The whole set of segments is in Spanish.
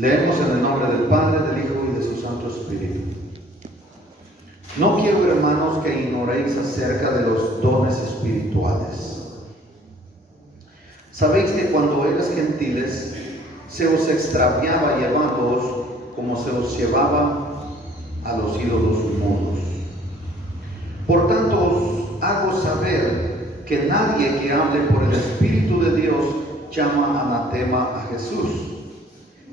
Leemos en el nombre del Padre, del Hijo y de su Santo Espíritu. No quiero, hermanos, que ignoréis acerca de los dones espirituales. Sabéis que cuando eres gentiles, se os extraviaba llevándoos como se os llevaba a los ídolos mudos. Por tanto, os hago saber que nadie que hable por el Espíritu de Dios llama anatema a Jesús.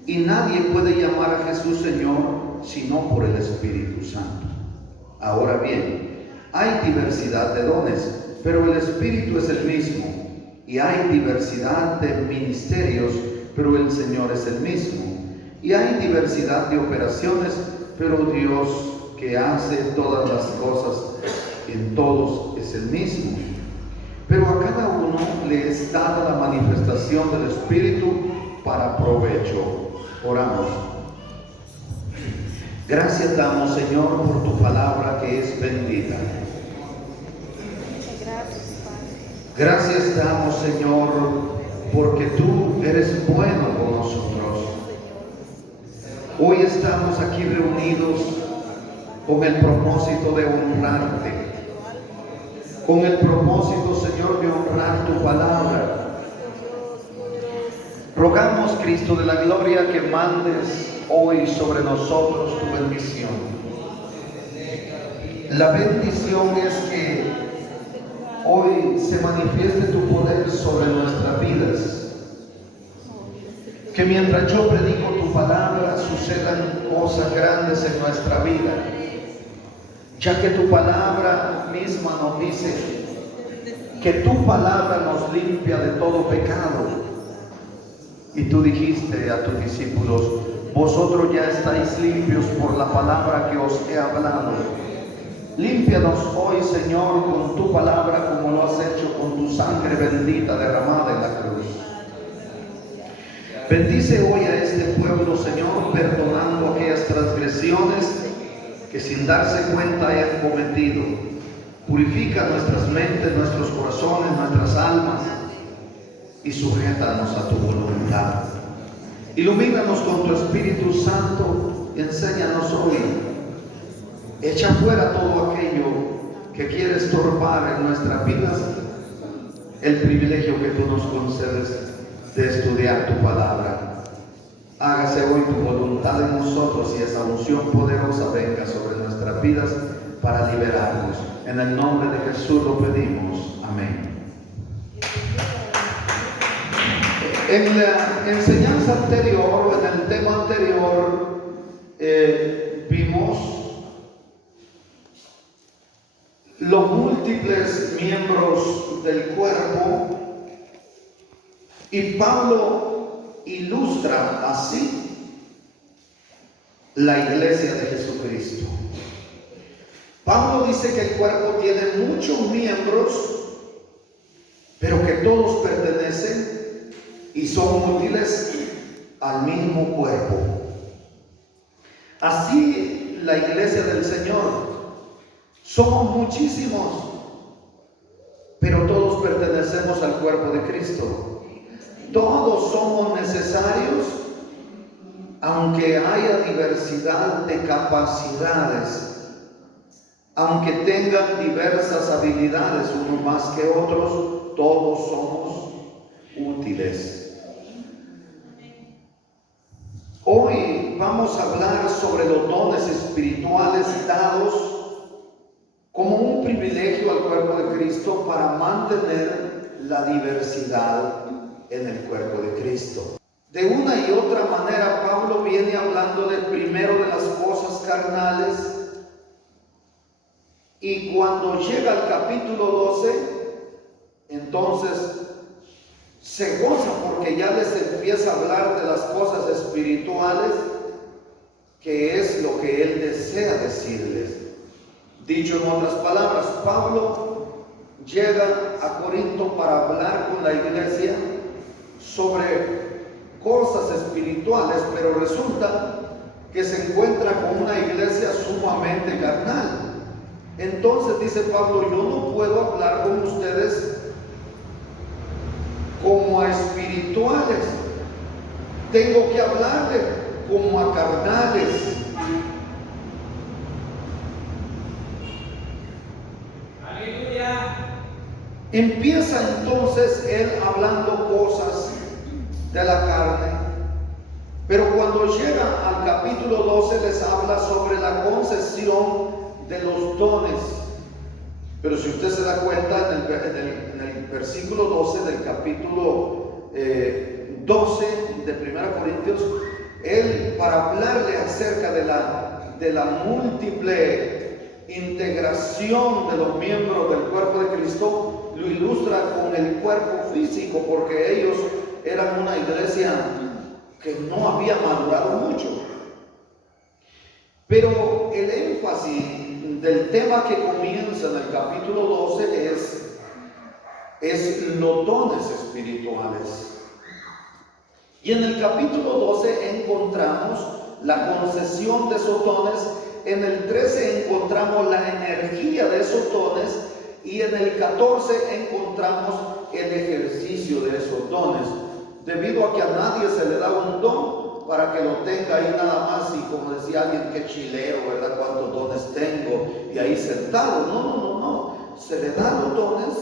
Y nadie puede llamar a Jesús Señor sino por el Espíritu Santo. Ahora bien, hay diversidad de dones, pero el Espíritu es el mismo. Y hay diversidad de ministerios, pero el Señor es el mismo. Y hay diversidad de operaciones, pero Dios que hace todas las cosas en todos es el mismo. Pero a cada uno le es dada la manifestación del Espíritu para provecho. Oramos. Gracias damos, Señor, por tu palabra que es bendita. Gracias damos, Señor, porque tú eres bueno con nosotros. Hoy estamos aquí reunidos con el propósito de honrarte, con el propósito, Señor, de honrar tu palabra. Rogamos, Cristo de la gloria, que mandes hoy sobre nosotros tu bendición. La bendición es que hoy se manifieste tu poder sobre nuestras vidas. Que mientras yo predico tu palabra sucedan cosas grandes en nuestra vida, ya que tu palabra misma nos dice que tu palabra nos limpia de todo pecado. Y tú dijiste a tus discípulos: vosotros ya estáis limpios por la palabra que os he hablado. Límpianos hoy, Señor, con tu palabra, como lo has hecho con tu sangre bendita derramada en la cruz. Bendice hoy a este pueblo, Señor, perdonando aquellas transgresiones que sin darse cuenta hayan cometido. Purifica nuestras mentes, nuestros corazones, nuestras almas, y sujétanos a tu voluntad. Ilumínanos con tu Espíritu Santo, enséñanos hoy. Echa fuera todo aquello que quiere estorbar en nuestras vidas el privilegio que tú nos concedes de estudiar tu palabra. Hágase hoy tu voluntad en nosotros y esa unción poderosa venga sobre nuestras vidas para liberarnos. En el nombre de Jesús lo pedimos. Amén. En la enseñanza anterior, en el tema anterior, vimos los múltiples miembros del cuerpo, y Pablo ilustra así la iglesia de Jesucristo. Pablo dice que el cuerpo tiene muchos miembros, pero que todos pertenecen y son útiles al mismo cuerpo. Así la iglesia del Señor. Somos muchísimos, pero todos pertenecemos al cuerpo de Cristo. Todos somos necesarios, aunque haya diversidad de capacidades, aunque tengan diversas habilidades, unos más que otros, todos somos útiles. Hoy vamos a hablar sobre los dones espirituales dados como un privilegio al cuerpo de Cristo para mantener la diversidad en el cuerpo de Cristo. De una y otra manera, Pablo viene hablando del primero de las cosas carnales, y cuando llega al capítulo 12, entonces se goza porque ya les empieza a hablar de las cosas espirituales, que es lo que él desea decirles. Dicho en otras palabras, Pablo llega a Corinto para hablar con la iglesia sobre cosas espirituales, pero resulta que se encuentra con una iglesia sumamente carnal. Entonces dice Pablo: yo no puedo hablar con ustedes como a espirituales, tengo que hablarles como a carnales. Empieza entonces él hablando cosas de la carne, pero cuando llega al capítulo 12 les habla sobre la concesión de los dones. Pero si usted se da cuenta, en el versículo 12 del capítulo 12 de 1 Corintios, él, para hablarle acerca de la múltiple integración de los miembros del cuerpo de Cristo, lo ilustra con el cuerpo físico, porque ellos eran una iglesia que no había madurado mucho. Pero el énfasis del tema que comienza en el capítulo 12 es los dones espirituales. Y en el capítulo 12 encontramos la concesión de esos dones. En el 13 encontramos la energía de esos dones. Y en el 14 encontramos el ejercicio de esos dones. Debido a que a nadie se le da un don para que lo tenga ahí nada más, y como decía alguien, que chileo, ¿verdad? ¿Cuántos dones tengo? Y ahí sentado. No. Se le da los dones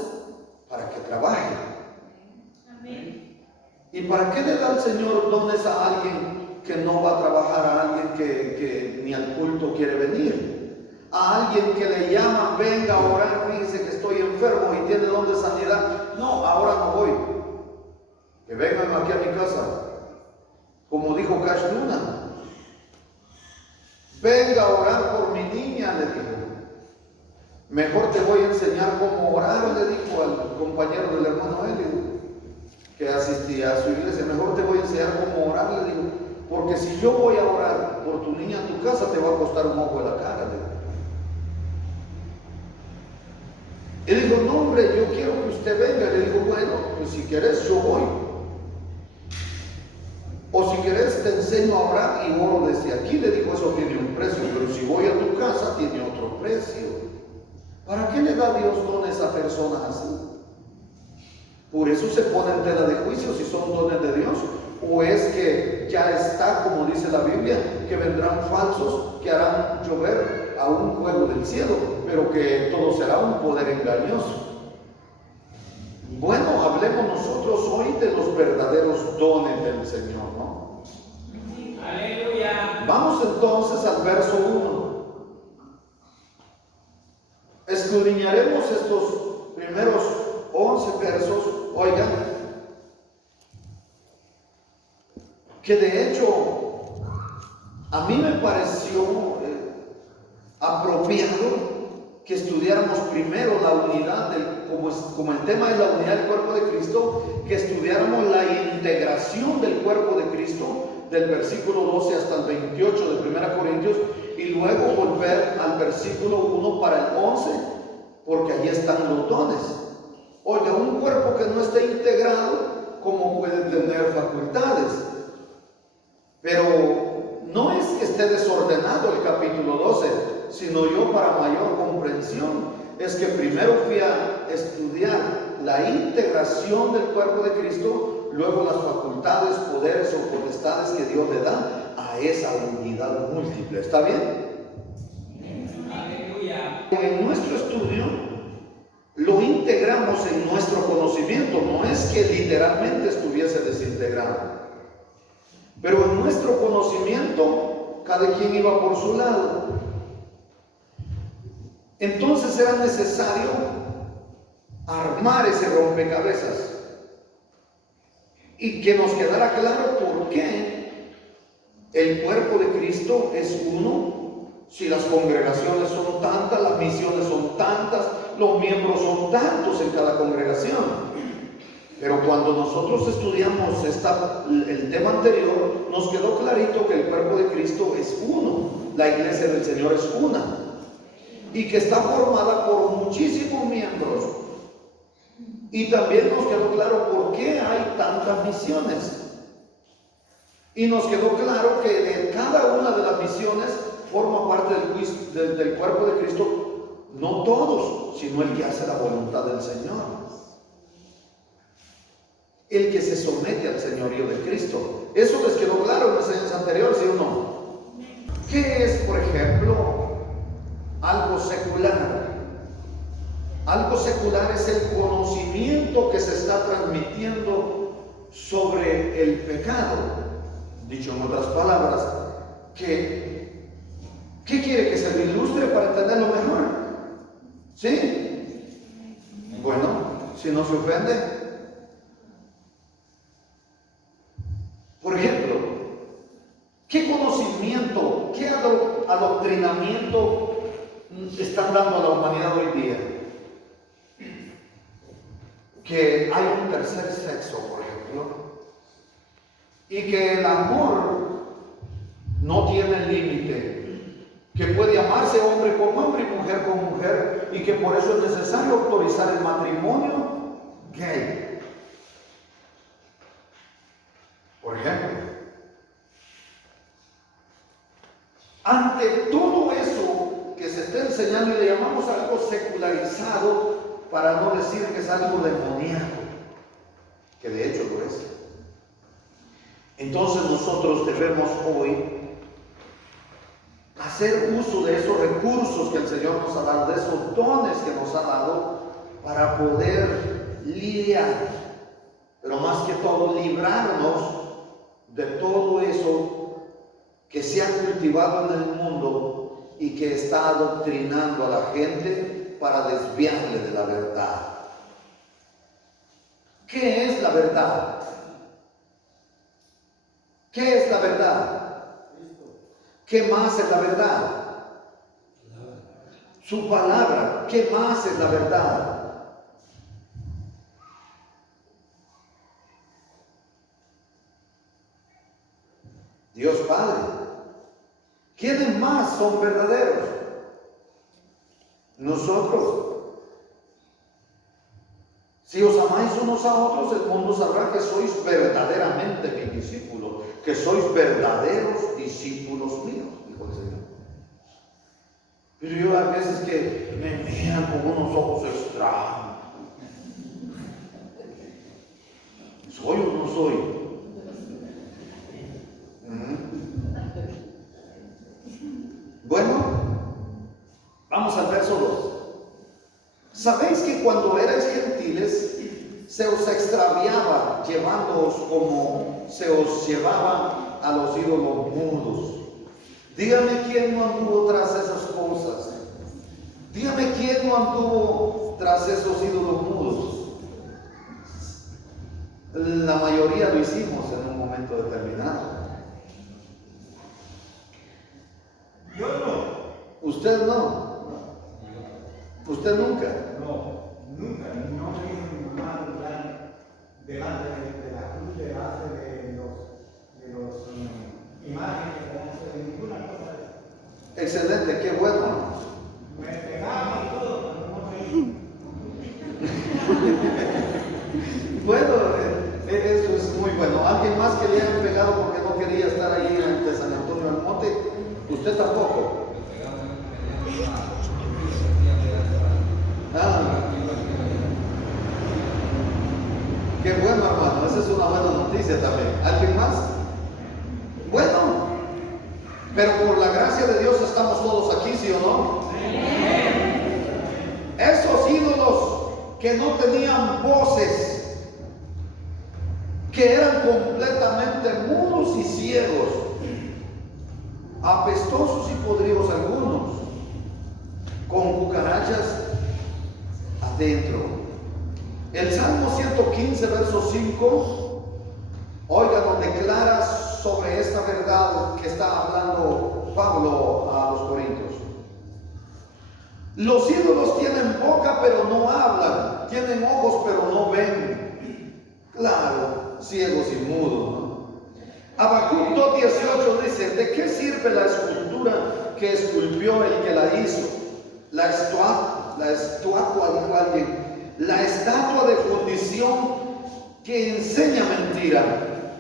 para que trabaje. Amén. ¿Y para qué le da el Señor dones a alguien que no va a trabajar, a alguien que ni al culto quiere venir? A alguien que le llaman, venga a orar, fíjese que estoy enfermo y tiene don de sanidad. No, ahora no voy. Que vengan aquí a mi casa. Como dijo Cash Luna, venga a orar por mi niña, le dijo. Mejor te voy a enseñar cómo orar, le dijo al compañero del hermano Elio, que asistía a su iglesia. Mejor te voy a enseñar cómo orar, le dijo, porque si yo voy a orar por tu niña en tu casa, te va a costar un ojo de la cara, le dijo. Él dijo, no hombre, yo quiero que usted venga. Le dijo, bueno, pues si quieres yo voy. O si quieres te enseño a orar y oro desde aquí. Le dijo, eso tiene un precio, pero si voy a tu casa tiene otro precio. ¿Para qué le da Dios dones a personas así? Por eso se pone en tela de juicio si son dones de Dios, o es que ya está, como dice la Biblia, que vendrán falsos que harán llover a un fuego del cielo, pero que todo será un poder engañoso. Bueno, hablemos nosotros hoy de los verdaderos dones del Señor, ¿no? Aleluya. Vamos entonces al verso 1. Escudriñaremos estos primeros 11 versos, oigan, que de hecho a mí me pareció apropiado que estudiáramos primero la unidad, como el tema es la unidad del cuerpo de Cristo, que estudiáramos la integración del cuerpo de Cristo, del versículo 12 hasta el 28 de 1 Corintios, y luego volver al versículo 1 para el 11, porque allí están los dones. Oiga, un cuerpo que no esté integrado, ¿cómo puede tener facultades? Pero no es que esté desordenado el capítulo 12, sino yo, para mayor comprensión, es que primero fui a estudiar la integración del cuerpo de Cristo, luego las facultades, poderes o potestades que Dios le da a esa unidad múltiple. ¿Está bien? Aleluya. En nuestro estudio lo integramos en nuestro conocimiento, no es que literalmente estuviese desintegrado, pero en nuestro conocimiento cada quien iba por su lado. Entonces era necesario armar ese rompecabezas y que nos quedara claro por qué el cuerpo de Cristo es uno, si las congregaciones son tantas, las misiones son tantas, los miembros son tantos en cada congregación. Pero cuando nosotros estudiamos el tema anterior, nos quedó clarito que el cuerpo de Cristo es uno, la iglesia del Señor es una, y que está formada por muchísimos miembros. Y también nos quedó claro por qué hay tantas misiones. Y nos quedó claro que de cada una de las misiones forma parte del cuerpo de Cristo, no todos, sino el que hace la voluntad del Señor, el que se somete al señorío de Cristo. Eso les quedó claro en la enseñanza anterior, ¿sí o no? es el conocimiento que se está transmitiendo sobre el pecado. Dicho en otras palabras, ¿qué quiere que se lo ilustre para entenderlo mejor? ¿Sí? Bueno, si no se ofende. Por ejemplo, ¿qué conocimiento, qué adoctrinamiento están dando a la humanidad hoy día? Que hay un tercer sexo, por ejemplo, y que el amor no tiene límite, que puede amarse hombre con hombre y mujer con mujer, y que por eso es necesario autorizar el matrimonio gay. Por ejemplo, ante todo eso que se está enseñando y le llamamos algo secularizado, para no decir que es algo demoníaco, que de hecho lo es. Entonces nosotros debemos hoy hacer uso de esos recursos que el Señor nos ha dado, de esos dones que nos ha dado, para poder lidiar, pero más que todo librarnos de todo eso que se ha cultivado en el mundo y que está adoctrinando a la gente para desviarle de la verdad. ¿Qué es la verdad? ¿Qué es la verdad? ¿Qué más es la verdad? Su palabra. ¿Qué más es la verdad? Dios Padre. ¿Quiénes más son verdaderos? Nosotros. Si os amáis unos a otros, el mundo sabrá que sois verdaderamente mis discípulos, que sois verdaderos discípulos míos, dijo el Señor. Pero yo a veces que me miran con unos ojos extraños. ¿Soy o no soy? Bueno, vamos al verso 2. ¿Sabéis que cuando erais gentiles se os extraviaba llevándoos como se os llevaba a los ídolos mudos? Dígame quién no anduvo tras esas cosas. Dígame quién no anduvo tras esos ídolos mudos. La mayoría lo hicimos en un momento determinado. Yo no. ¿Usted no? ¿Usted nunca? No, nunca. No me hizo mi mamá dudar delante de la cruz, delante de los imágenes, delante de ninguna cosa de eso. Excelente, qué bueno. Me pegaban y todo, pero no me hizo. Bueno, eso es muy bueno. ¿Alguien más que le hayan pegado porque no quería estar ahí ante San Antonio del Monte? ¿Usted tampoco? Qué bueno, hermano. Esa es una buena noticia también. ¿Alguien más? Bueno, pero por la gracia de Dios estamos todos aquí, ¿sí o no? Esos ídolos que no tenían voces, que eran completamente mudos y ciegos, apestosos y podridos algunos, con cucarachas adentro. El Salmo 115, verso 5, oiga, nos declara sobre esta verdad que está hablando Pablo a los Corintios. Los ídolos tienen boca pero no hablan, tienen ojos pero no ven. Claro, ciegos y mudos, ¿no? Habacuc 2:18 dice: ¿de qué sirve la escultura que esculpió el que la hizo? La estatua, dijo alguien, la estatua de fundición que enseña mentira,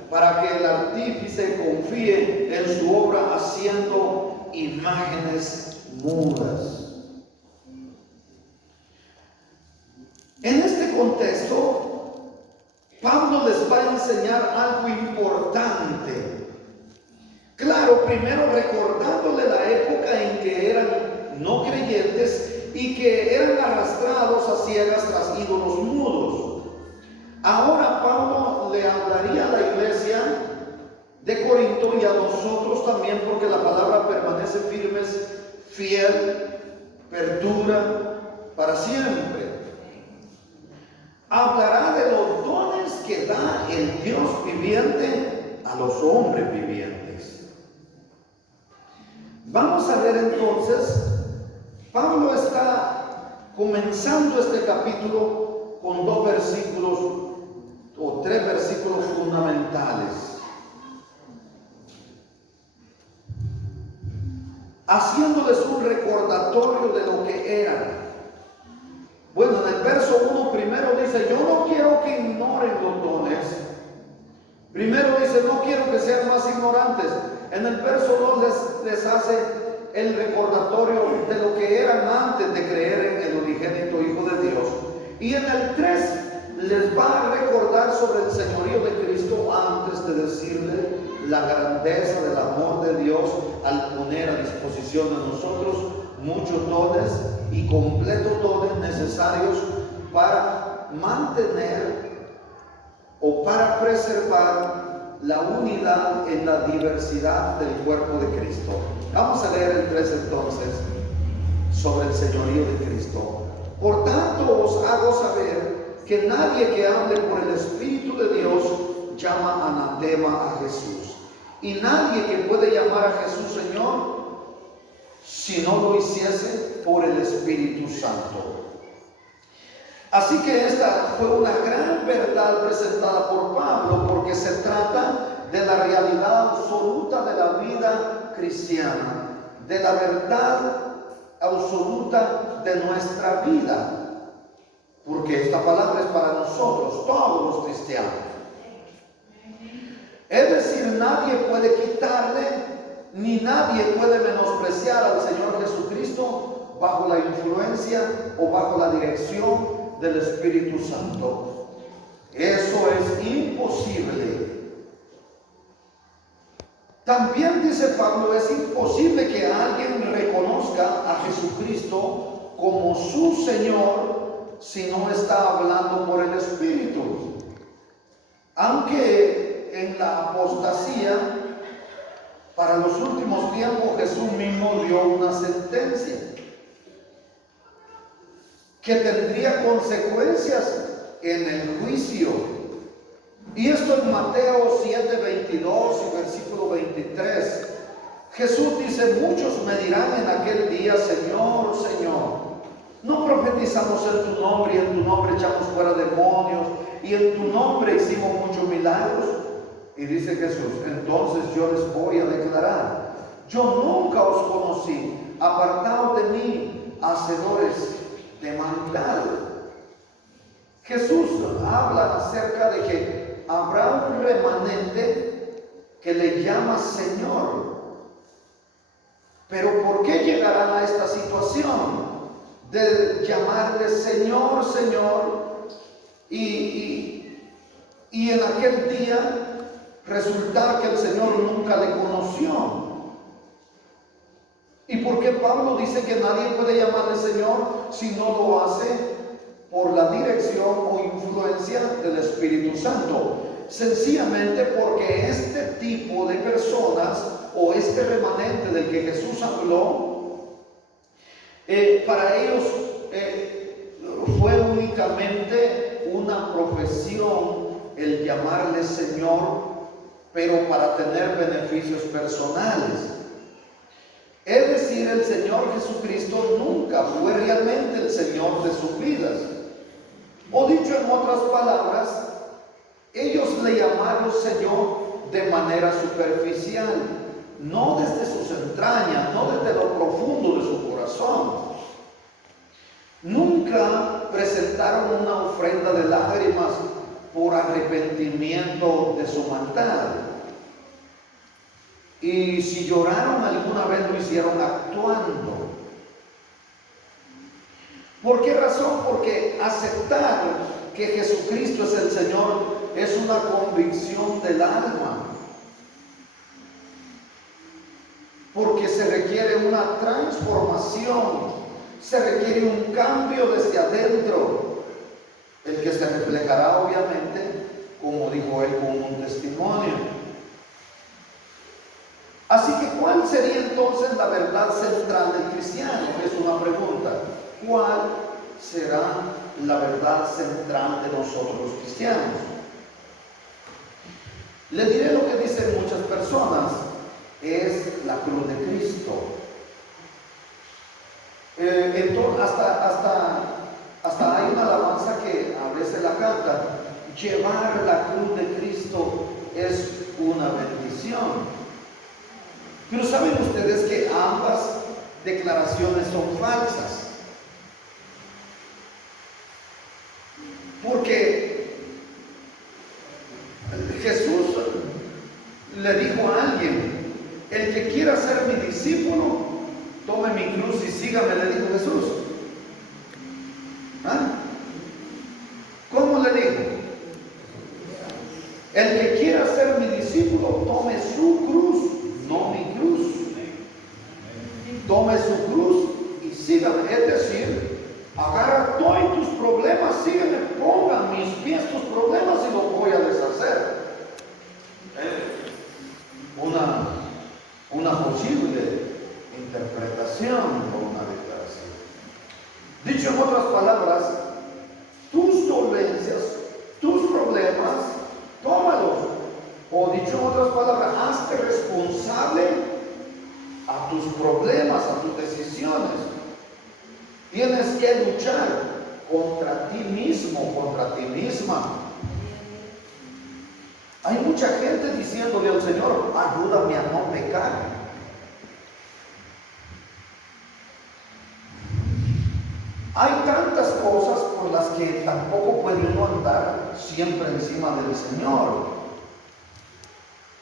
para que el artífice confíe en su obra haciendo imágenes mudas. En este contexto, Pablo les va a enseñar algo importante. Claro, primero recordándole la época en que eran no creyentes y que eran arrastrados a ciegas tras ídolos mudos. Ahora Pablo le hablaría a la iglesia de Corinto y a nosotros también, porque la palabra permanece firme, fiel, perdura para siempre. Hablará de los dones que da el Dios viviente a los hombres vivientes. Vamos a ver entonces, Pablo está comenzando este capítulo con 2 versículos o 3 versículos fundamentales, haciéndoles un recordatorio de lo que eran. Bueno, en el verso 1 primero dice, yo no quiero que ignoren los dones. Primero dice, no quiero que sean más ignorantes. En el verso 2 les hace el recordatorio de lo que eran antes de creer en el unigénito Hijo de Dios. Y en el 3 les va a recordar sobre el señorío de Cristo antes de decirle la grandeza del amor de Dios al poner a disposición de nosotros muchos dones y completos dones necesarios para mantener o para preservar la unidad en la diversidad del cuerpo de Cristo. Vamos a leer el 3 entonces sobre el señorío de Cristo. Por tanto os hago saber que nadie que hable por el Espíritu de Dios llama anatema a Jesús, y nadie que puede llamar a Jesús Señor si no lo hiciese por el Espíritu Santo. Así que esta fue una gran verdad presentada por Pablo, porque se trata de la realidad absoluta de la vida cristiana, de la verdad absoluta de nuestra vida, porque esta palabra es para nosotros, todos los cristianos. Es decir, nadie puede quitarle ni nadie puede menospreciar al Señor Jesucristo bajo la influencia o bajo la dirección del Espíritu Santo. Eso es imposible. También dice Pablo, es imposible que alguien reconozca a Jesucristo como su Señor si no está hablando por el Espíritu. Aunque en la apostasía, para los últimos tiempos, Jesús mismo dio una sentencia que tendría consecuencias en el juicio. Y esto en Mateo 7:22 y versículo 23. Jesús dice, muchos me dirán en aquel día, Señor, Señor, ¿no profetizamos en tu nombre y en tu nombre echamos fuera demonios y en tu nombre hicimos muchos milagros? Y dice Jesús, entonces yo les voy a declarar, yo nunca os conocí, apartados de mí, hacedores de maldad. Jesús habla acerca de que habrá un remanente que le llama Señor. Pero ¿por qué llegarán a esta situación de llamarle Señor, Señor, y en aquel día resultar que el Señor nunca le conoció? ¿Y por qué Pablo dice que nadie puede llamarle Señor si no lo hace por la dirección o influencia del Espíritu Santo? Sencillamente porque este tipo de personas o este remanente del que Jesús habló, para ellos fue únicamente una profesión el llamarle Señor, pero para tener beneficios personales. Es decir, el Señor Jesucristo nunca fue realmente el Señor de sus vidas. O dicho en otras palabras, ellos le llamaron Señor de manera superficial, no desde sus entrañas, no desde lo profundo de su corazón. Nunca presentaron una ofrenda de lágrimas por arrepentimiento de su maldad. Y si lloraron alguna vez, lo hicieron actuando. ¿Por qué razón? Porque aceptar que Jesucristo es el Señor es una convicción del alma. Porque se requiere una transformación, se requiere un cambio desde adentro, el que se reflejará obviamente, como dijo él, con un testimonio. Así que, ¿cuál sería entonces la verdad central del cristiano? Es una pregunta. ¿Cuál será la verdad central de nosotros los cristianos? Le diré lo que dicen muchas personas, es la cruz de Cristo. Entonces, hasta hay una alabanza que a veces la canta: llevar la cruz de Cristo es una bendición. Pero saben ustedes que ambas declaraciones son falsas. Porque Jesús le dijo a alguien: el que quiera ser mi discípulo, tome mi cruz y sígame, le dijo Jesús. ¿Ah? ¿Cómo le dijo? El que quiera ser mi discípulo, tome su cruz, no mi cruz. Tome su cruz y sígame. Es decir, agarra todos tus problemas, sígueme, ponga mis pies tus problemas y los voy a deshacer. Una posible interpretación o una declaración. Dicho en otras palabras, tus dolencias, tus problemas, tómalos. O dicho en otras palabras, hazte responsable a tus problemas, a tus decisiones. Tienes que luchar contra ti mismo, contra ti misma. Hay mucha gente diciéndole al Señor: ayúdame a no pecar. Hay tantas cosas por las que tampoco puede uno andar siempre encima del Señor.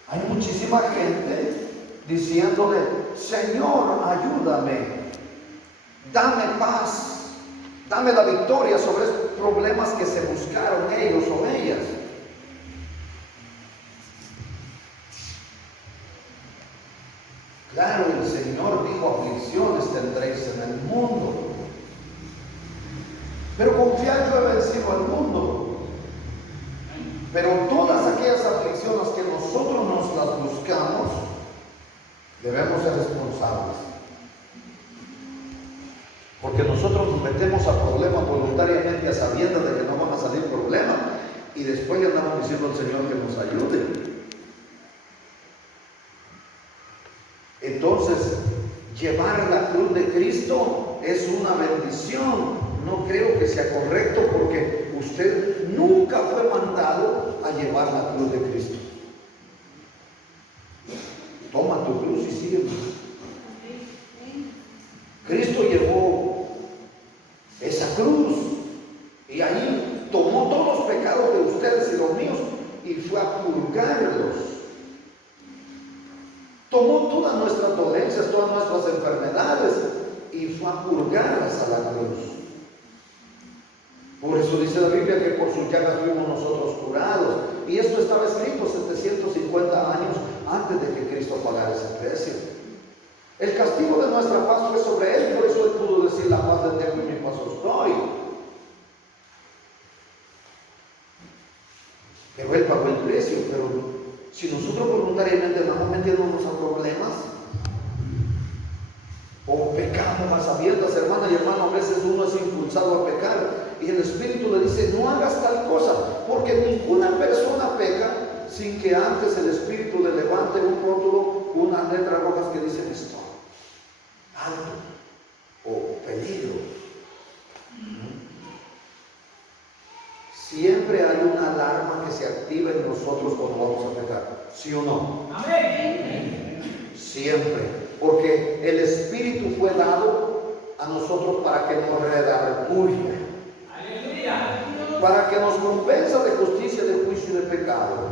Hay muchísima gente diciéndole: Señor, ayúdame, dame paz, dame la victoria sobre esos problemas que se buscaron ellos o ellas. Claro, el Señor dijo: aflicciones tendréis en el mundo, pero confiad, yo he vencido al mundo. Pero todas aquellas aflicciones que nosotros nos las buscamos, debemos ser responsables. Porque nosotros nos metemos a problemas voluntariamente a sabiendas de que no van a salir problemas, y después le andamos diciendo al Señor que nos ayude. Entonces, llevar la cruz de Cristo es una bendición. No creo que sea correcto, porque usted nunca fue mandado a llevar la cruz de Cristo. Toma tu cruz y sígueme. Cristo llevó esa cruz y ahí tomó todos los pecados de ustedes y los míos y fue a purgarlos. Tomó todas nuestras dolencias, todas nuestras enfermedades y fue a purgarlas a la cruz. Por eso dice la Biblia que por sus llagas fuimos nosotros curados. Y esto estaba escrito 750 años antes de que Cristo pagara ese precio. El castigo de nuestra paz fue sobre él, por eso él pudo decir: la paz del tengo y mi paz os doy. Pero él pagó el precio. Pero si nosotros voluntariamente vamos metiéndonos a problemas, o pecamos a sabiendas, hermana y hermano, a veces uno es impulsado a pecar y el Espíritu le dice: no hagas tal cosa, porque ninguna persona peca sin que antes el Espíritu le levante un rótulo, unas letras rojas que dicen esto, alto o peligro. Siempre hay una alarma que se activa en nosotros cuando vamos a pecar, ¿sí o no? Amén. Siempre. Porque el Espíritu fue dado a nosotros para que nos redarguya, para que nos compensa de justicia, de juicio y de pecado.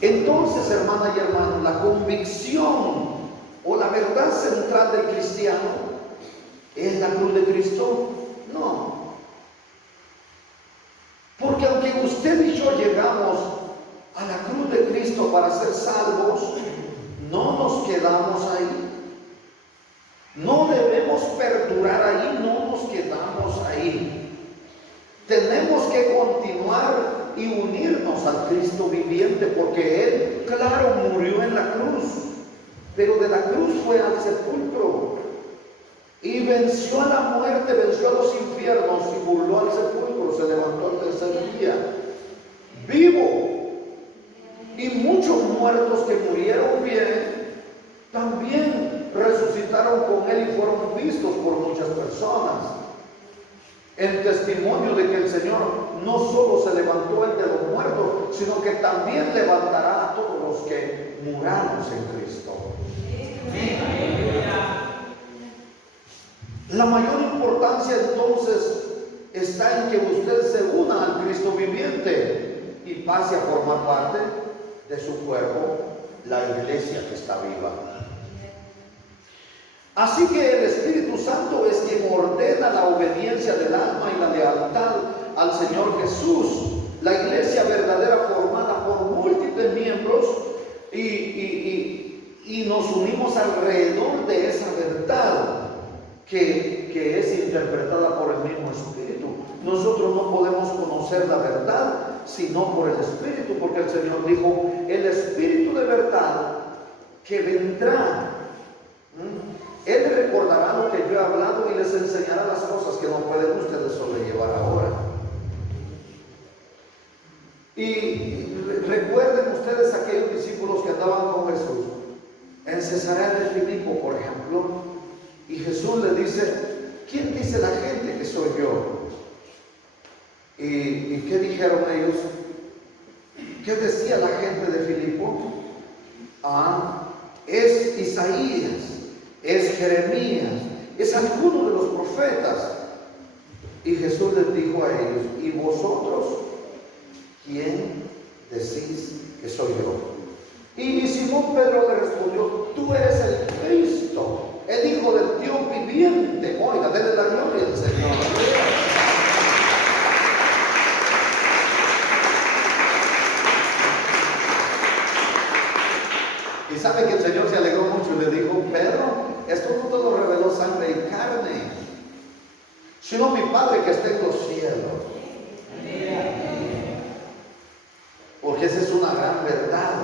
Entonces, hermana y hermano, la convicción o la verdad central del cristiano es la cruz de Cristo. No. Porque aunque usted y yo llegamos a la cruz de Cristo para ser salvos, no nos quedamos ahí. No debemos perder que continuar y unirnos al Cristo viviente, porque Él, claro, murió en la cruz, pero de la cruz fue al sepulcro y venció a la muerte, venció a los infiernos y burló al sepulcro, se levantó el tercer día, vivo. Y muchos muertos que murieron bien, también resucitaron con Él y fueron vistos por muchas personas. En testimonio de que el Señor no solo se levantó Él de los muertos, sino que también levantará a todos los que muramos en Cristo. La mayor importancia entonces está en que usted se una al Cristo viviente y pase a formar parte de su cuerpo, la iglesia que está viva. Así que el Espíritu Santo es quien ordena la obediencia del alma y la lealtad al Señor Jesús. La iglesia verdadera formada por múltiples miembros y nos unimos alrededor de esa verdad que es interpretada por el mismo Espíritu. Nosotros no podemos conocer la verdad sino por el Espíritu, porque el Señor dijo, el Espíritu de verdad que vendrá, Él les recordará lo que yo he hablado y les enseñará las cosas que no pueden ustedes sobrellevar ahora. Y recuerden ustedes aquellos discípulos que andaban con Jesús en Cesarea de Filipo, por ejemplo, y Jesús le dice, ¿quién dice la gente que soy yo? ¿Y qué dijeron ellos? ¿Qué decía la gente de Filipo? Es Isaías, es Jeremías, es alguno de los profetas. Y Jesús les dijo a ellos, ¿y vosotros quién decís que soy yo? Y Simón Pedro le respondió, tú eres el Cristo, el Hijo del Dios viviente. Oiga, denle la gloria al Señor. Y sabe que el Señor se alegró mucho y le dijo, Pedro, esto no te lo reveló sangre y carne, sino mi Padre que está en los cielos. Porque esa es una gran verdad.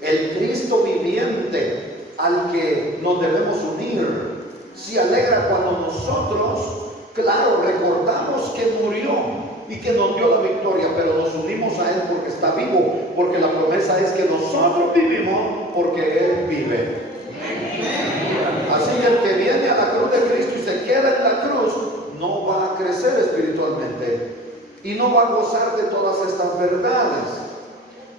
El Cristo viviente al que nos debemos unir se alegra cuando nosotros, claro, recordamos que murió y que nos dio la victoria, pero nos unimos a Él porque está vivo, porque la promesa es que nosotros vivimos porque Él vive. Así que el que viene a la cruz de Cristo y se queda en la cruz no va a crecer espiritualmente y no va a gozar de todas estas verdades,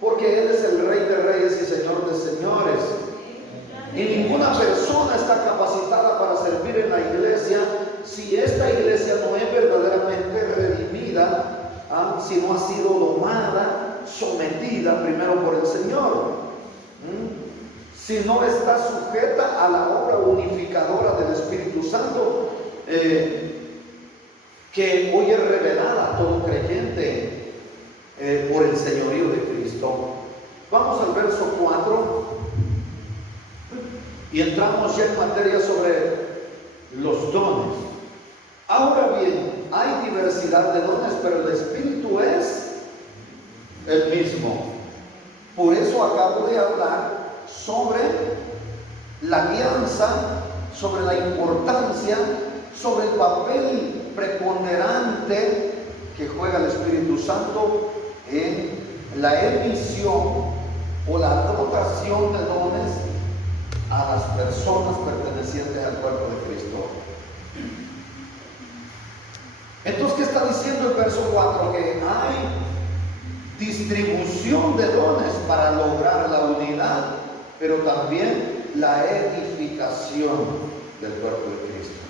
porque Él es el Rey de Reyes y Señor de Señores. Y ninguna persona está capacitada para servir en la iglesia si esta iglesia no es verdaderamente redimida, si no ha sido domada, sometida primero por el Señor, si no está sujeta a la obra unificadora del Espíritu Santo, que hoy es revelada a todo creyente por el señorío de Cristo. Vamos al verso 4 y entramos ya en materia sobre los dones. Ahora bien, hay diversidad de dones, pero el Espíritu es el mismo. Por eso acabo de hablar sobre la alianza, sobre la importancia, sobre el papel preponderante que juega el Espíritu Santo en la emisión o la dotación de dones a las personas pertenecientes al cuerpo de Cristo. Entonces, ¿qué está diciendo el verso 4? Que hay distribución de dones para lograr la unidad, pero también la edificación del cuerpo de Cristo.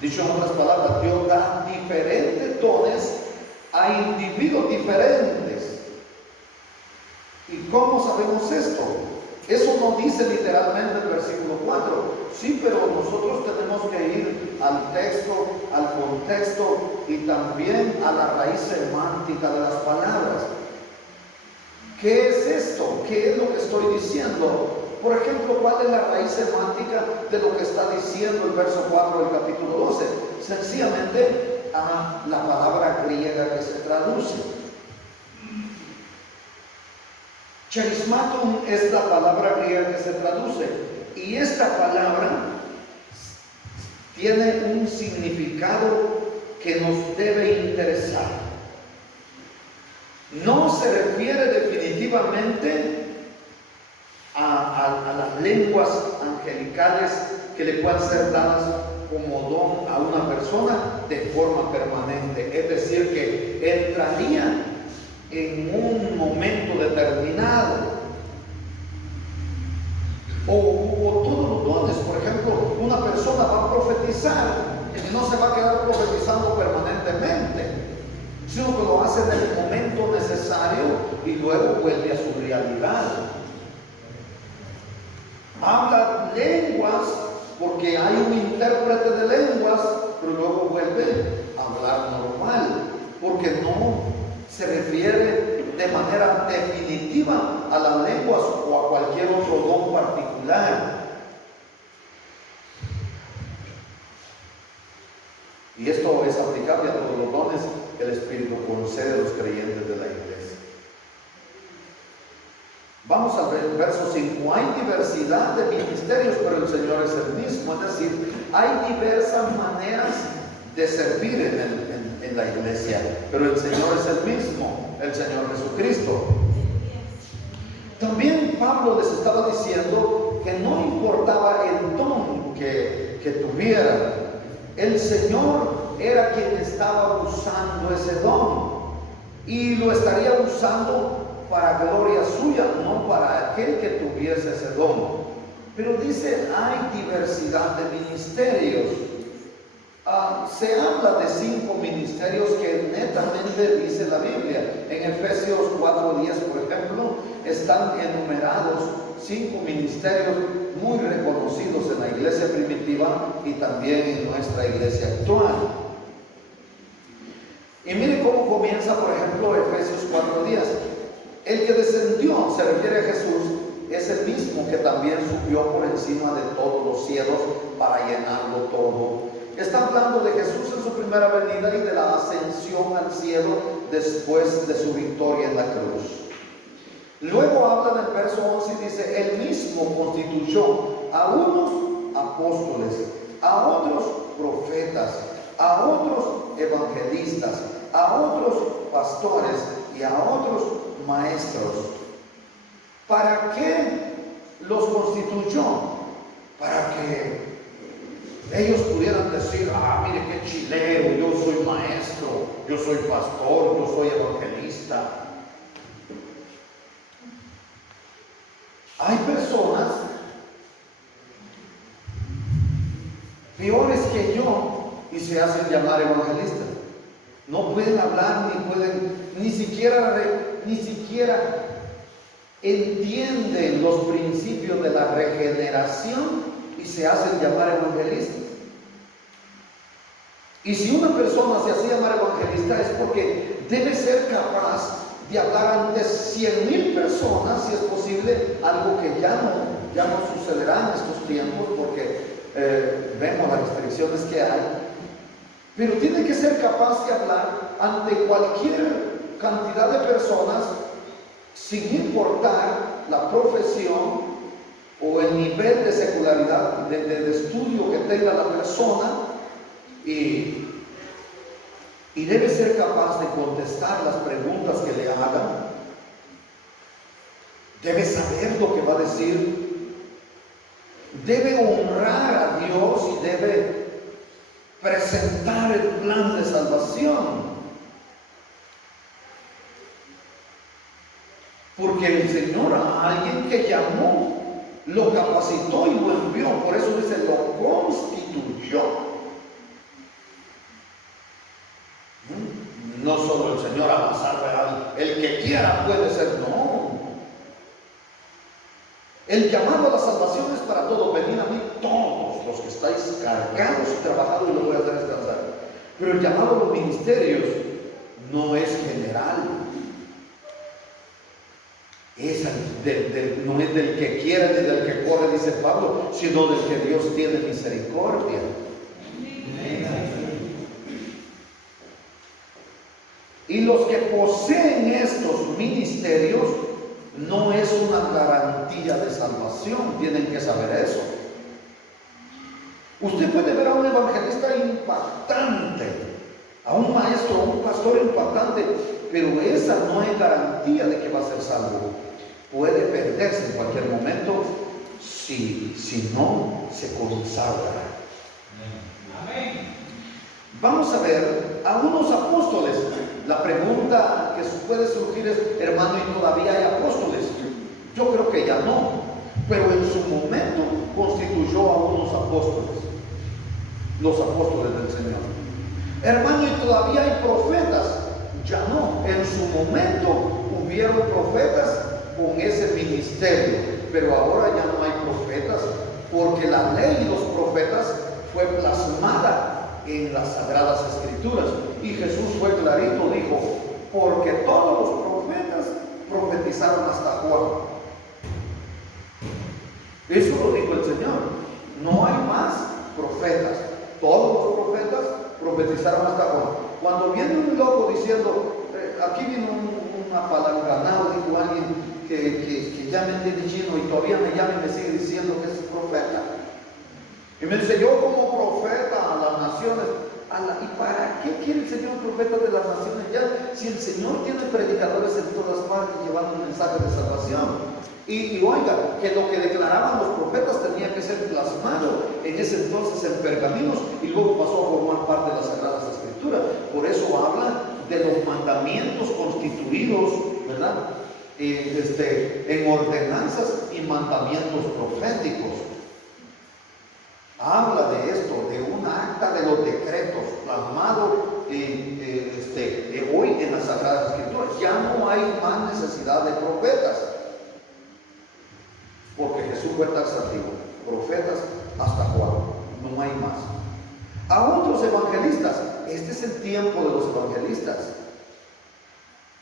Dicho en otras palabras, Dios da diferentes dones a individuos diferentes. ¿Y cómo sabemos esto? Eso no dice literalmente el versículo 4, sí, pero nosotros tenemos que ir al texto, al contexto y también a la raíz semántica de las palabras. ¿Qué es esto? ¿Qué es lo que estoy diciendo? Por ejemplo, ¿cuál es la raíz semántica de lo que está diciendo el verso 4 del capítulo 12? Sencillamente, a la palabra griega que se traduce. Charismatum es la palabra griega que se traduce, y esta palabra tiene un significado que nos debe interesar. No se refiere definitivamente a las lenguas angelicales que le puedan ser dadas como don a una persona de forma permanente, es decir, que entraría en un momento determinado, o todos los dones. Por ejemplo, una persona va a profetizar y no se va a quedar profetizando permanentemente, sino que lo hace en el momento necesario y luego vuelve a su realidad. Habla lenguas porque hay un intérprete de lenguas, pero luego vuelve a hablar normal, porque no se refiere de manera definitiva a las lenguas o a cualquier otro don particular. Y esto es aplicable a todos los dones que el Espíritu concede a los creyentes de la iglesia. Vamos al verso 5. Hay diversidad de ministerios, pero el Señor es el mismo. Es decir, hay diversas maneras de servir en la iglesia, pero el Señor es el mismo, el Señor Jesucristo. También Pablo les estaba diciendo que no importaba el don que tuvieran, el Señor era quien estaba usando ese don y lo estaría usando para gloria suya, no para aquel que tuviese ese don. Pero dice, hay diversidad de ministerios. Se habla de 5 ministerios que netamente dice la Biblia. En Efesios 4:10, por ejemplo, están enumerados 5 ministerios muy reconocidos en la iglesia primitiva y también en nuestra iglesia actual. Y mire cómo comienza, por ejemplo, Efesios 4:10. El que descendió, se refiere a Jesús, es el mismo que también subió por encima de todos los cielos para llenarlo todo. Está hablando de Jesús en su primera venida y de la ascensión al cielo después de su victoria en la cruz. Luego habla en el verso 11 y dice, él mismo constituyó a unos apóstoles, a otros profetas, a otros evangelistas, a otros pastores y a otros maestros. ¿Para qué los constituyó? Para que ellos pudieran decir, mire qué chileno, yo soy maestro, yo soy pastor, yo soy evangelista. Hay personas peores que yo y se hacen llamar evangelistas. No pueden hablar, ni siquiera entienden los principios de la regeneración y se hacen llamar evangelistas. Y si una persona se hace llamar evangelista es porque debe ser capaz de hablar ante 100,000 personas, si es posible, algo que ya no sucederá en estos tiempos porque vemos las restricciones que hay. Pero tiene que ser capaz de hablar ante cualquier cantidad de personas sin importar la profesión o el nivel de secularidad, de estudio que tenga la persona, y debe ser capaz de contestar las preguntas que le hagan. Debe saber lo que va a decir, debe honrar a Dios y debe presentar el plan de salvación. Porque el Señor a alguien que llamó, lo capacitó y lo envió. Por eso dice, lo constituyó. No solo el Señor a pasar, el que quiera puede ser, no. El llamado a la salvación es para todos. Venid a mí todos los que estáis cargados y trabajados y lo voy a hacer descansar. Pero el llamado a los ministerios no es general. No es del que quiera ni del que corre, dice Pablo, sino del que Dios tiene misericordia. Y los que poseen estos ministerios no es una garantía de salvación, tienen que saber eso. Usted puede ver a un evangelista impactante, a un maestro, a un pastor impactante, pero esa no es garantía de que va a ser salvo. Puede perderse en cualquier momento si no se consagra. Amén. Vamos a ver a unos apóstoles. La pregunta que puede surgir es, hermano, ¿y todavía hay apóstoles? Yo creo que ya no, pero en su momento constituyó a unos apóstoles, los apóstoles del Señor. Hermano, ¿y todavía hay profetas? Ya no, en su momento hubieron profetas con ese ministerio, pero ahora ya no hay profetas, porque la ley de los profetas fue plasmada en las Sagradas Escrituras. Y Jesús fue clarito, dijo, porque todos los profetas profetizaron hasta Juan. Eso lo dijo el Señor. No hay más profetas. Todos los profetas profetizaron hasta Juan. Cuando viene un loco diciendo, aquí vino un apalanganado, dijo alguien que ya me entiende chino y todavía me llama y me sigue diciendo que es profeta. Y me dice, yo como profeta a las naciones, ¿y para qué quiere el Señor profeta de las naciones ya? Si el Señor tiene predicadores en todas partes llevando un mensaje de salvación. Y oiga, que lo que declaraban los profetas tenía que ser plasmado en ese entonces en pergaminos y luego pasó a formar parte de las Sagradas Escrituras. Por eso habla de los mandamientos constituidos, ¿verdad? En ordenanzas y mandamientos proféticos. Habla de esto, de una acta de los decretos plasmado hoy en las Sagradas Escrituras. Ya no hay más necesidad de profetas, porque Jesús fue taxativo, profetas hasta Juan, no hay más. A otros evangelistas, este es el tiempo de los evangelistas,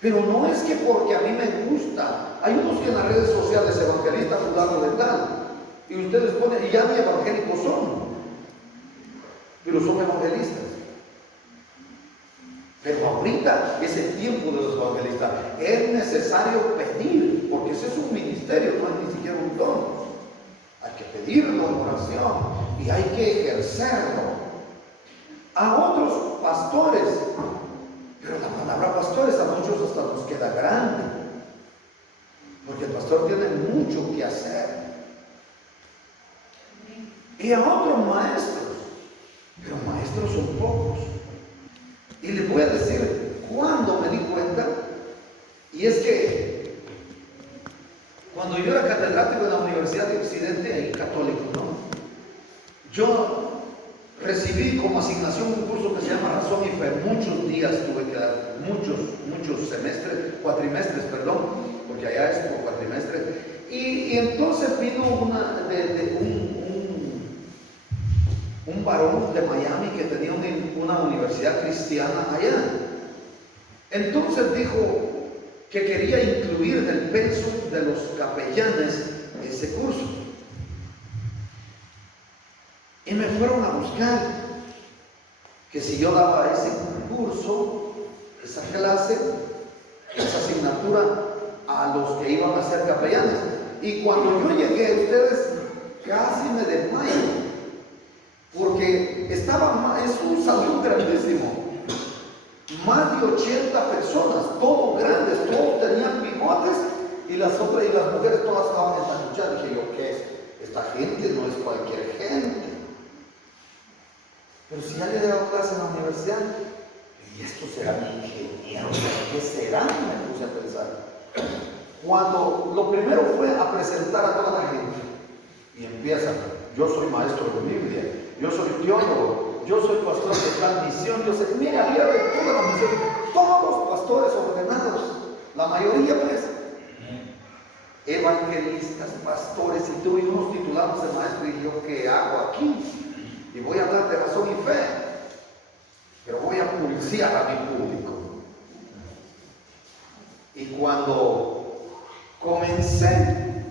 pero no es que porque a mí me gusta. Hay unos que en las redes sociales evangelistas fulano de tal, y ustedes ponen, y ya ni evangélicos son, pero son evangelistas. Pero ahorita es el tiempo de los evangelistas. Es necesario pedir, porque ese es un ministerio, no es ni siquiera un don. Hay que pedirlo en oración y hay que ejercerlo. A otros pastores, pero la palabra pastores a muchos hasta nos queda grande, porque el pastor tiene mucho que hacer. Y a otros maestros, pero maestros son pocos. Y les voy a decir cuándo me di cuenta, y es que cuando yo era catedrático en la Universidad de Occidente, católico, ¿no? Yo recibí como asignación un curso que se llama Razón y Fe. Muchos días tuve que dar, muchos semestres, cuatrimestres, perdón, porque allá es por cuatrimestre. Y entonces vino un varón de Miami que tenía una universidad cristiana allá. Entonces dijo que quería incluir en el pensum de los capellanes ese curso. Y me fueron a buscar que si yo daba ese curso, esa clase, esa asignatura a los que iban a ser capellanes. Y cuando yo llegué, ustedes casi me desmayan, porque es un salón grandísimo, más de 80 personas, todos grandes, todos tenían bigotes, y las mujeres todas estaban ensanchuchadas. Dije yo, ¿qué? Esta gente no es cualquier gente. Pero si ya le he dado clase en la universidad, ¿y estos serán ingenieros? ¿Qué serán? Me puse a pensar. Cuando lo primero fue a presentar a toda la gente, y empiezan, yo soy maestro de Biblia, yo soy teólogo, yo soy pastor de tal misión, yo sé, mira, había de toda la misión, todos los pastores ordenados, la mayoría pues, evangelistas, pastores, y tú y unos titulados de maestro, y yo, ¿qué hago aquí? Y voy a hablar de razón y fe, pero voy a pulsear a mi público. Y cuando comencé,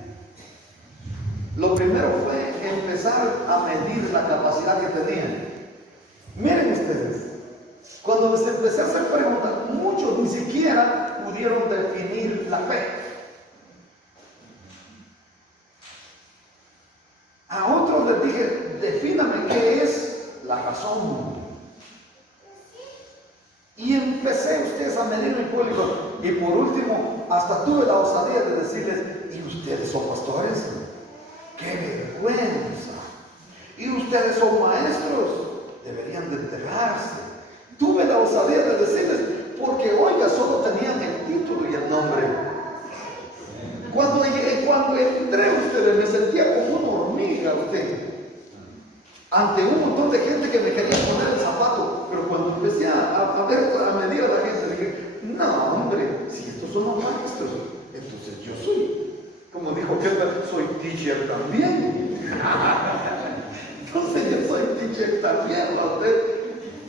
lo primero fue empezar a medir la capacidad que tenían. Miren ustedes, Cuando les empecé a hacer preguntas, muchos ni siquiera pudieron definir la fe. A otros les dije, defíname qué es la razón. Y empecé ustedes a medir en público. Y por último, hasta tuve la osadía de decirles, ¿y ustedes son pastores? ¡Qué vergüenza! ¿Y ustedes son maestros? Deberían de enterarse. Tuve la osadía de decirles, porque oiga, solo tenían el título y el nombre. Cuando entré ustedes me sentía como una hormiga ante un montón de gente que me quería poner el zapato, pero cuando empecé a medir a la gente, dije, no hombre, si estos son los maestros, entonces yo soy, como dijo Kepler, soy teacher también. Entonces yo soy teacher también,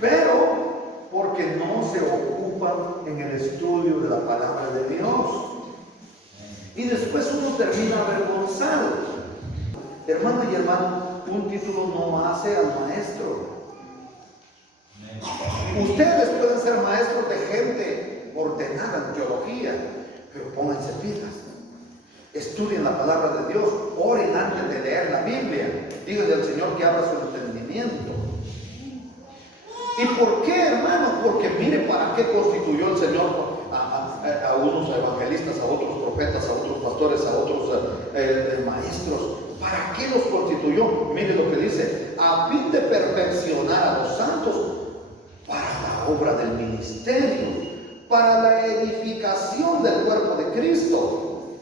pero porque no se ocupan en el estudio de la palabra de Dios. Y después uno termina avergonzado. Hermano y hermano, un título no hace al maestro. Ustedes pueden ser maestros de gente ordenada en teología, pero pónganse pilas. Estudien la palabra de Dios, oren antes de leer la Biblia. Díganle al Señor que abra su entendimiento. ¿Y por qué, hermano? Porque mire para qué constituyó el Señor a unos evangelistas, a otros profetas, a otros pastores, a otros maestros. ¿Para qué los constituyó? Mire lo que dice, a fin de perfeccionar a los santos para la obra del ministerio, para la edificación del cuerpo de Cristo.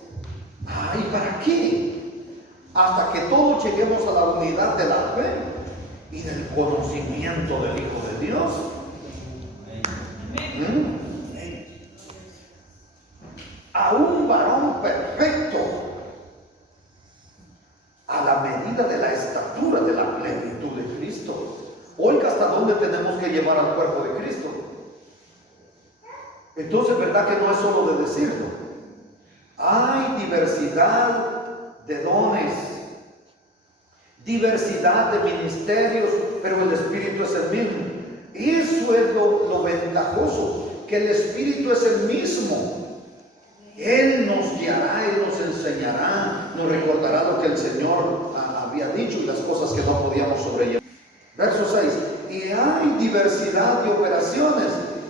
¿Y para qué? Hasta que todos lleguemos a la unidad de la fe y del conocimiento del Hijo de Dios. A un varón perfecto, a la medida de la estatura de la plenitud de Cristo. Oiga, ¿hasta dónde tenemos que llevar al cuerpo de Cristo? Entonces, ¿verdad que no es solo de decirlo? Hay diversidad de dones, diversidad de ministerios, pero el Espíritu es el mismo. Eso es lo ventajoso, que el Espíritu es el mismo. Él nos guiará, Él nos enseñará, nos recordará lo que el Señor había dicho y las cosas que no podíamos sobrellevar. Verso 6. Y hay diversidad de operaciones,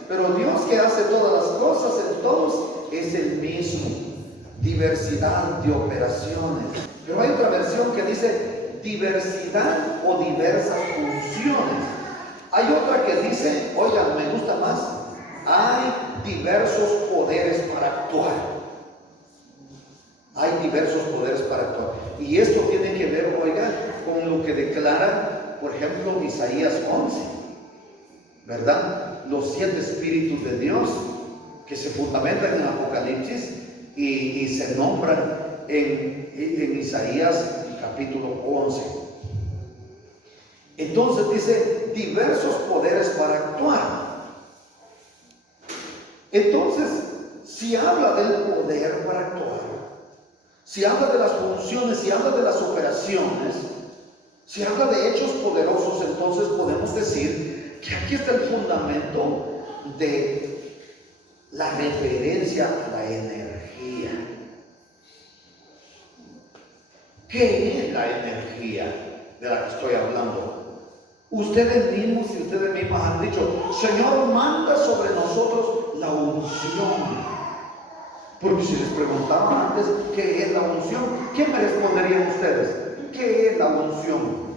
pero Dios que hace todas las cosas en todos es el mismo. Diversidad de operaciones. Pero hay otra versión que dice diversidad o diversas funciones. Hay otra que dice, oigan, me gusta más, hay diversos poderes para actuar. Hay diversos poderes para actuar. Y esto tiene que ver, oigan, con lo que declara, por ejemplo, Isaías 11. ¿Verdad? Los 7 espíritus de Dios que se fundamentan en Apocalipsis y se nombran en Isaías capítulo 11. Entonces dice diversos poderes para actuar. Entonces, si habla del poder para actuar, si habla de las funciones, si habla de las operaciones, si habla de hechos poderosos, entonces podemos decir que aquí está el fundamento de la referencia a la energía. ¿Qué es la energía de la que estoy hablando? Ustedes mismos y ustedes mismas han dicho, Señor, manda sobre nosotros la unción. Porque si les preguntaba antes qué es la unción, ¿qué me responderían ustedes? ¿Qué es la unción?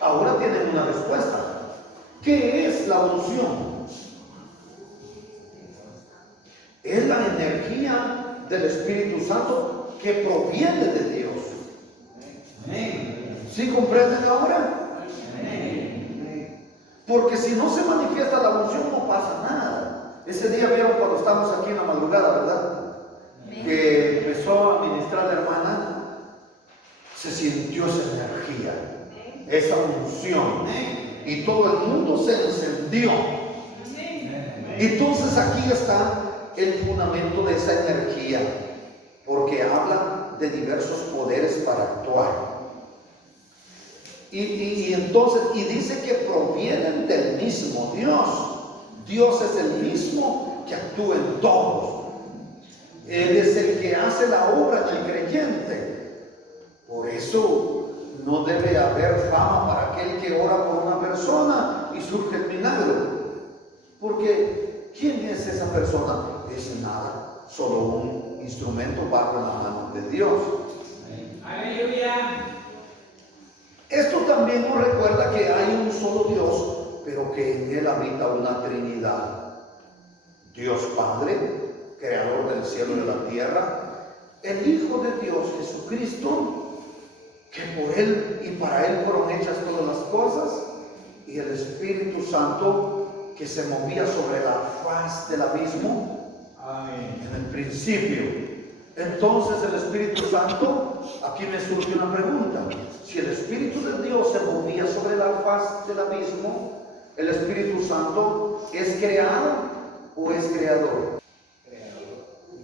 Ahora tienen una respuesta. ¿Qué es la unción? Es la energía del Espíritu Santo que proviene de Dios. ¿Sí comprenden ahora? Porque si no se manifiesta la unción no pasa nada. Ese día vieron cuando estábamos aquí en la madrugada, ¿verdad? Que empezó a ministrar la hermana, se sintió esa energía, esa unción, y todo el mundo se encendió. Entonces aquí está el fundamento de esa energía, porque habla de diversos poderes para actuar. Y entonces, y dice que provienen del mismo Dios. Dios es el mismo que actúa en todos. Él es el que hace la obra en el creyente. Por eso no debe haber fama para aquel que ora por una persona y surge el milagro. Porque ¿quién es esa persona? Es nada, solo un instrumento bajo la mano de Dios. Aleluya. Esto también nos recuerda que hay un solo Dios, pero que en Él habita una Trinidad. Dios Padre, Creador del cielo y de la tierra, el Hijo de Dios, Jesucristo, que por Él y para Él fueron hechas todas las cosas, y el Espíritu Santo, que se movía sobre la faz del abismo. Amén. En el principio. Entonces el Espíritu Santo, aquí me surge una pregunta. Si el Espíritu de Dios se movía sobre la faz del abismo, ¿el Espíritu Santo es creado o es creador?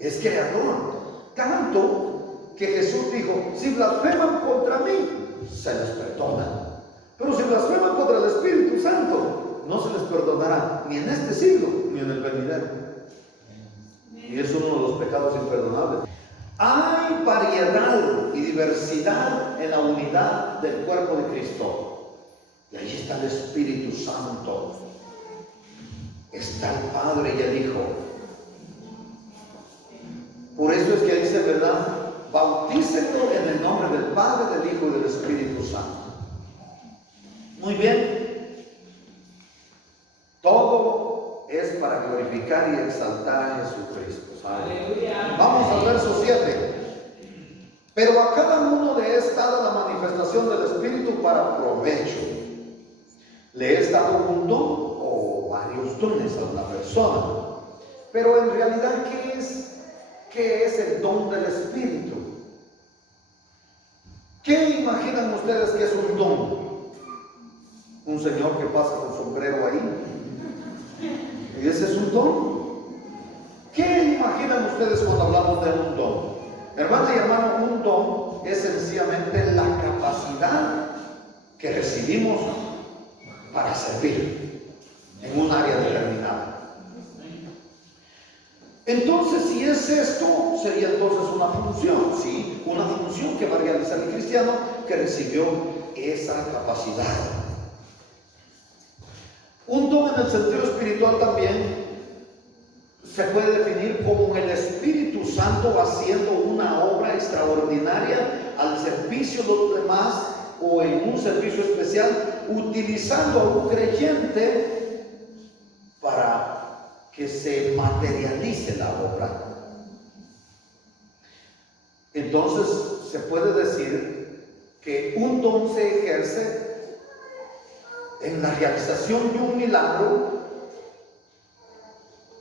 Es creador. Tanto que Jesús dijo, si blasfeman contra mí, se les perdona. Pero si blasfeman contra el Espíritu Santo, no se les perdonará ni en este siglo ni en el venidero. Y es uno de los pecados imperdonables. Hay variedad y diversidad en la unidad del cuerpo de Cristo. Y ahí está el Espíritu Santo. Está el Padre y el Hijo. Por eso es que dice, ¿verdad? Bautícenlo en el nombre del Padre, del Hijo y del Espíritu Santo. Muy bien. Todo es para glorificar y exaltar a Jesucristo. Aleluya. Vamos al verso 7. Pero a cada uno le es dada la manifestación del Espíritu para provecho. Le es dado un don o varios dones a una persona. Pero en realidad, ¿qué es el don del Espíritu? ¿Qué imaginan ustedes que es un don? Un señor que pasa con sombrero ahí. ¿Y ese es un don? ¿Qué imaginan ustedes cuando hablamos de un don? Hermano y hermano, un don es sencillamente la capacidad que recibimos para servir en un área determinada. Entonces, si es esto, sería entonces una función, ¿sí? Una función que va a realizar el cristiano que recibió esa capacidad. Un don en el sentido espiritual también se puede definir como el Espíritu Santo haciendo una obra extraordinaria al servicio de los demás o en un servicio especial, utilizando a un creyente para que se materialice la obra. Entonces se puede decir que un don se ejerce en la realización de un milagro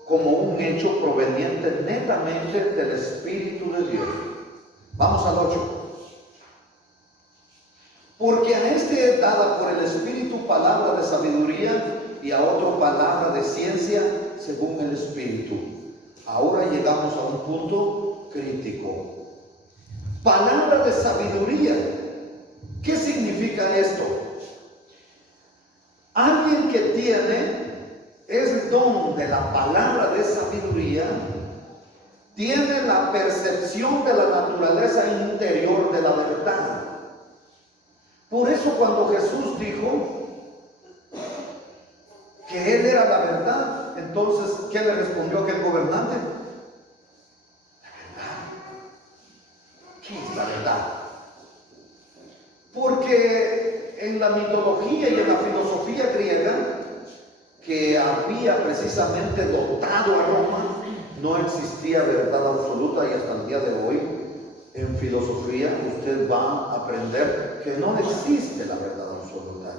como un hecho proveniente netamente del Espíritu de Dios. Vamos al 8. Porque a este es dada por el Espíritu palabra de sabiduría y a otro palabra de ciencia según el Espíritu. Ahora llegamos a un punto crítico. Palabra de sabiduría. ¿Qué significa esto? Alguien que tiene el don de la palabra de sabiduría tiene la percepción de la naturaleza interior de la verdad. Por eso cuando Jesús dijo que Él era la verdad, entonces, ¿qué le respondió aquel gobernante? La verdad. ¿Qué es la verdad? Porque en la mitología y en la filosofía griega que había precisamente dotado a Roma, no existía verdad absoluta, y hasta el día de hoy en filosofía usted va a aprender que no existe la verdad absoluta.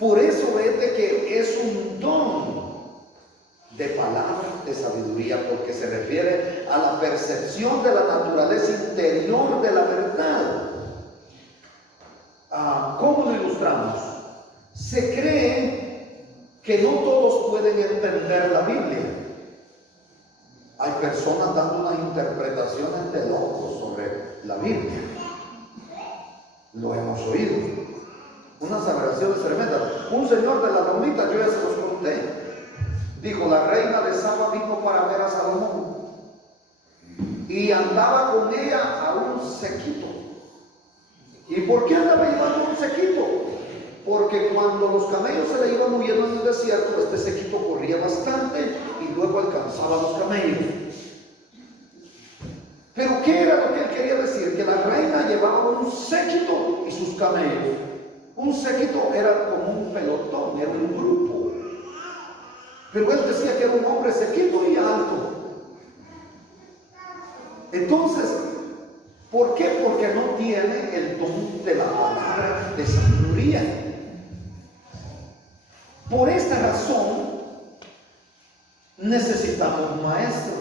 Por eso es de que es un don de palabra de sabiduría, porque se refiere a la percepción de la naturaleza interior de la verdad. ¿Cómo lo ilustramos? Se cree que no todos pueden entender la Biblia. Hay personas dando unas interpretaciones de locos sobre la Biblia. Lo hemos oído. Unas aberraciones tremendas. Un señor de la lomita, yo ya se los conté, dijo: la reina de Saba vino para ver a Salomón y andaba con ella a un sequito. ¿Y por qué andaba llevando un sequito? Porque cuando los camellos se le iban huyendo en el desierto, este sequito corría bastante y luego alcanzaba a los camellos. Pero ¿qué era lo que él quería decir? Que la reina llevaba un séquito y sus camellos. Un séquito era como un pelotón, era un grupo. Pero él decía que era un hombre sequito y alto. Entonces, ¿por qué? Porque no tiene el don de la palabra de sabiduría. Por esta razón, necesitamos maestros.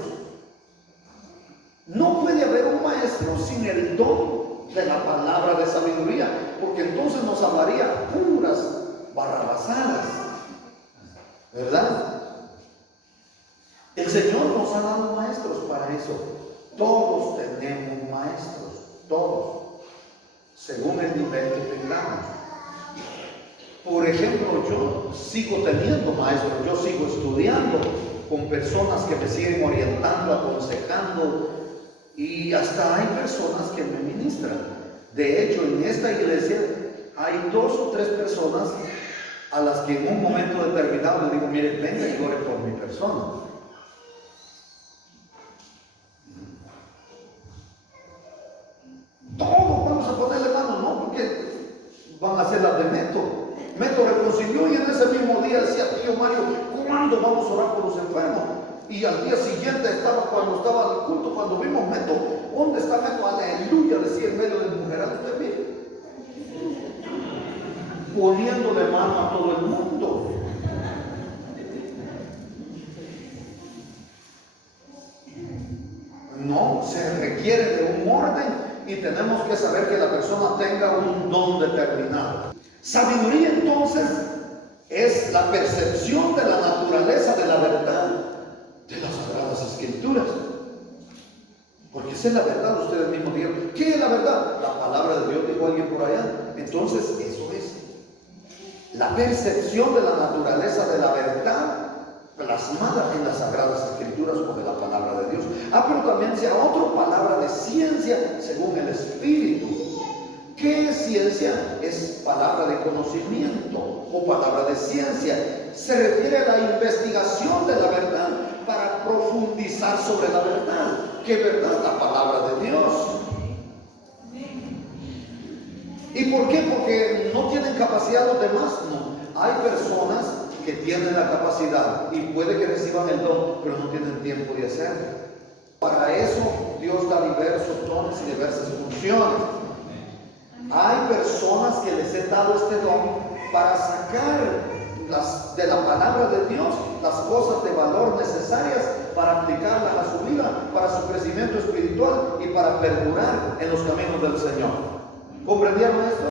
No puede haber un maestro sin el don de la palabra de sabiduría, porque entonces nos hablaría puras barrabasadas, ¿verdad? El Señor nos ha dado maestros para eso. Todos tenemos maestros, todos, según el nivel que tengamos. Por ejemplo, yo sigo teniendo maestros, yo sigo estudiando con personas que me siguen orientando, aconsejando, y hasta hay personas que me ministran. De hecho, en esta iglesia hay 2 o 3 personas a las que en un momento determinado le digo: mire, venga y ore por mi persona. Todos vamos a ponerle mano, no porque van a hacer las de Meto. Meto reconcilió y en ese mismo día decía: tío Mario, ¿cuándo vamos a orar por los enfermos? Y al día siguiente cuando estaba el culto, cuando vimos Meto, ¿dónde está Meto? Aleluya, decía en medio del mujeral. ¿Usted ve? Poniéndole mano a todo el mundo. No, se requiere de un orden y tenemos que saber que la persona tenga un don determinado. Sabiduría entonces es la percepción de la naturaleza de la verdad de las Sagradas Escrituras. Porque esa es la verdad, ustedes mismos dijeron. ¿Qué es la verdad? La palabra de Dios, dijo alguien por allá. Entonces eso es la percepción de la naturaleza de la verdad plasmada en las Sagradas Escrituras o de la palabra de Dios. Pero también sea otra palabra de ciencia según el Espíritu. ¿Qué es ciencia? Es palabra de conocimiento o palabra de ciencia. Se refiere a la investigación de la verdad para profundizar sobre la verdad. ¿Qué verdad? La palabra de Dios. ¿Y por qué? Porque no tienen capacidad los demás. No. Hay personas que tienen la capacidad y puede que reciban el don, pero no tienen tiempo de hacerlo. Para eso Dios da diversos dones y diversas funciones. Hay personas que les he dado este don para sacar de la palabra de Dios las cosas de valor necesarias para aplicarlas a su vida, para su crecimiento espiritual y para perdurar en los caminos del Señor. ¿Comprendieron esto?